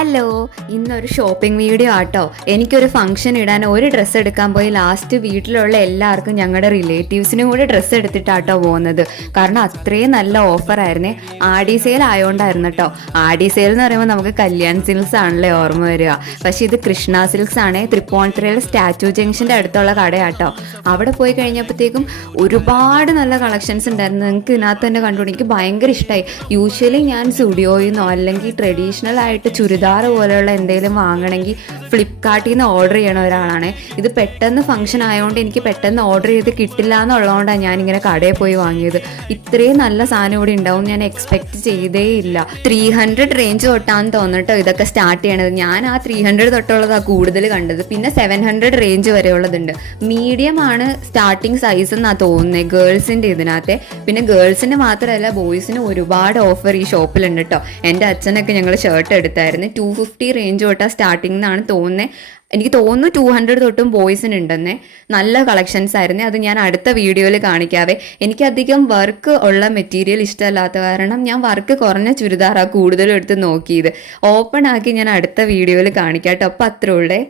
Hello, ഇന്നൊരു shopping video ആട്ടോ. എനിക്കൊരു ഫംഗ്ഷൻ ഇടാൻ ഒരു ഡ്രസ്സ് എടുക്കാൻ പോയി ലാസ്റ്റ് വീട്ടിലുള്ള എല്ലാവർക്കും ഞങ്ങളുടെ റിലേറ്റീവ്സിനും കൂടെ ഡ്രസ്സ് എടുത്തിട്ടാട്ടോ പോകുന്നത്. കാരണം അത്രയും നല്ല ഓഫറായിരുന്നേ. ആഡി സെയിൽ ആയതുകൊണ്ടായിരുന്നു കേട്ടോ. ആഡി സെയിൽ എന്ന് പറയുമ്പോൾ നമുക്ക് കല്യാൺ സിൽക്സ് ആണല്ലേ ഓർമ്മ വരിക. പക്ഷേ ഇത് കൃഷ്ണ സിൽക്സ് ആണ്. തൃപ്പൂണിത്തുറയിലെ സ്റ്റാച്യു ജംഗ്ഷൻ്റെ അടുത്തുള്ള കടയാട്ടോ. അവിടെ പോയി കഴിഞ്ഞപ്പോഴത്തേക്കും ഒരുപാട് നല്ല കളക്ഷൻസ് ഉണ്ടായിരുന്നു. നിങ്ങൾക്ക് ഇതിനകത്ത് തന്നെ കണ്ടുകൊണ്ട് എനിക്ക് ഭയങ്കര ഇഷ്ടമായി. യൂഷ്വലി ഞാൻ സ്റ്റുഡിയോയിൽ നിന്നോ അല്ലെങ്കിൽ ട്രഡീഷണൽ ആയിട്ട് ചുരിദാർ പോലെയുള്ള എന്തെങ്കിലും വാങ്ങണമെങ്കിൽ ഫ്ലിപ്കാർട്ടിൽ നിന്ന് ഓർഡർ ചെയ്യണ ഒരാളാണ്. ഇത് പെട്ടെന്ന് ഫംഗ്ഷൻ ആയതുകൊണ്ട് എനിക്ക് പെട്ടെന്ന് ഓർഡർ ചെയ്ത് കിട്ടില്ല എന്നുള്ളതുകൊണ്ടാണ് ഞാനിങ്ങനെ കടയിൽ പോയി വാങ്ങിയത്. ഇത്രയും നല്ല സാധനം ഇവിടെ ഉണ്ടാവും ഞാൻ എക്സ്പെക്ട് ചെയ്തേ ഇല്ല. 300 റേഞ്ച് തൊട്ടാന്ന് തോന്നട്ടോ ഇതൊക്കെ സ്റ്റാർട്ട് ചെയ്യണത്. ഞാൻ ആ 300 തൊട്ടുള്ളതാണ് കൂടുതൽ കണ്ടത്. പിന്നെ 700 റേഞ്ച് വരെ ഉള്ളതുണ്ട്. മീഡിയം ആണ് സ്റ്റാർട്ടിങ് സൈസ് എന്നാണ് തോന്നുന്നത് ഗേൾസിൻ്റെ ഇതിനകത്തെ. പിന്നെ ഗേൾസിന് മാത്രമല്ല ബോയ്സിന് ഒരുപാട് ഓഫർ ഈ ഷോപ്പിലുണ്ട് കേട്ടോ. എൻ്റെ അച്ഛനൊക്കെ ഞങ്ങൾ ഷർട്ട് എടുത്തായിരുന്നു. 250 റേഞ്ച് തൊട്ടാണ് സ്റ്റാർട്ടിംഗ് എന്നാണ് തോന്നുന്നത്. എനിക്ക് തോന്നുന്നു 200 തൊട്ടും ബോയ്സിനുണ്ടെന്നേ. നല്ല കളക്ഷൻസ് ആയിരുന്നേ. അത് ഞാൻ അടുത്ത വീഡിയോയിൽ കാണിക്കാവേ. എനിക്കധികം വർക്ക് ഉള്ള മെറ്റീരിയൽ ഇഷ്ടമല്ലാത്ത കാരണം ഞാൻ വർക്ക് കുറഞ്ഞ ചുരിദാറാണ് കൂടുതലും എടുത്ത് നോക്കിയത്. ഓപ്പൺ ആക്കി ഞാൻ അടുത്ത വീഡിയോയിൽ കാണിക്കാം കേട്ടോ. അപ്പം അത്രേ ഉള്ളേ.